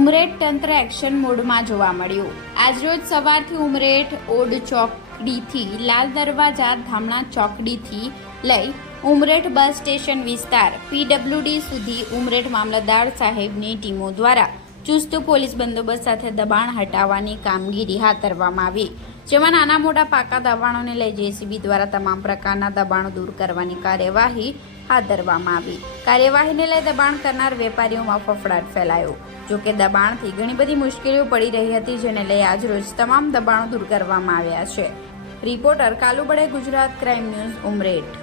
ઉમરેઠ તંત્ર એક્શન મોડમાં જોવા મળ્યું। આજરોજ સવારથી ઉમરેઠ ઓડ ચોકડીથી લાલ દરવાજા ધામણા ચોકડીથી લઈ ઉમરેઠ બસ સ્ટેશન વિસ્તાર પીડબ્લ્યુડી સુધી ઉમરેઠ મામલતદાર સાહેબની ટીમો દ્વારા ચુસ્ત પોલીસ બંદોબસ્ત સાથે દબાણ હટાવવાની કામગીરી હાથ ધરવામાં આવી, જેમાં નાના મોટા પાકા દબાણોને લઈ જેસીબી દ્વારા તમામ પ્રકારના દબાણો દૂર કરવાની કાર્યવાહી હાથ ધરવામાં આવી। કાર્યવાહીને લઈ દબાણ કરનાર વેપારીઓમાં ફફડાટ ફેલાયો। જોકે દબાણથી ઘણી બધી મુશ્કેલીઓ પડી રહી હતી, જેને લઈ આજરોજ તમામ દબાણો દૂર કરવામાં આવ્યા છે। Reporter Kalubade, Gujarat crime news, Umreth.